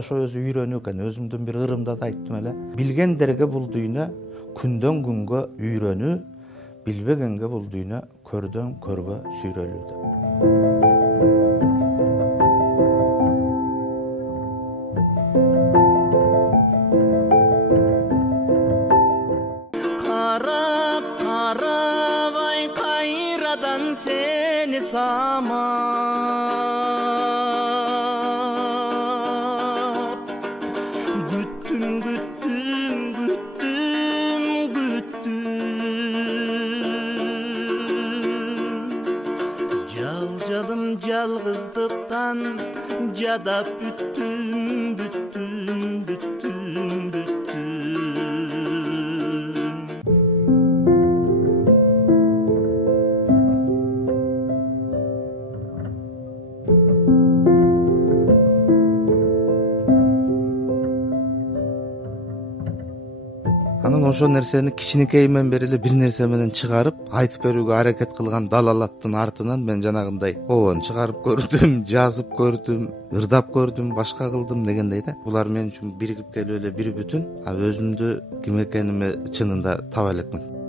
жашоо өзү үйрөнүү экен. Өзүмдүн бир ырымда да айттым эле. Билгендерге бул дүйнө күндөн күнгө үйрөнүү, билбегенге бул дүйнө көрдөн көргө сүйрөлүү деп. Karabay kayradan seni samap Güttüm, güttüm, güttüm, güttüm Calcalım calgızlıktan cadap büttüm, büttüm, büttüm, büttüm Анан ошол нерсени кичинекейимен бери эле бир нерсе менен чыгарып айтып берүүгө аракет кылган далалаттын артынан мен жанагындай обон чыгарып көрдүм, жазып көрдүм, ырдап көрдүм, башка кылдым дегендей да. Булар мен үчүн биригип келип эле бир бүтүн, а өзүмдү ким экениме чынында таба элекмин.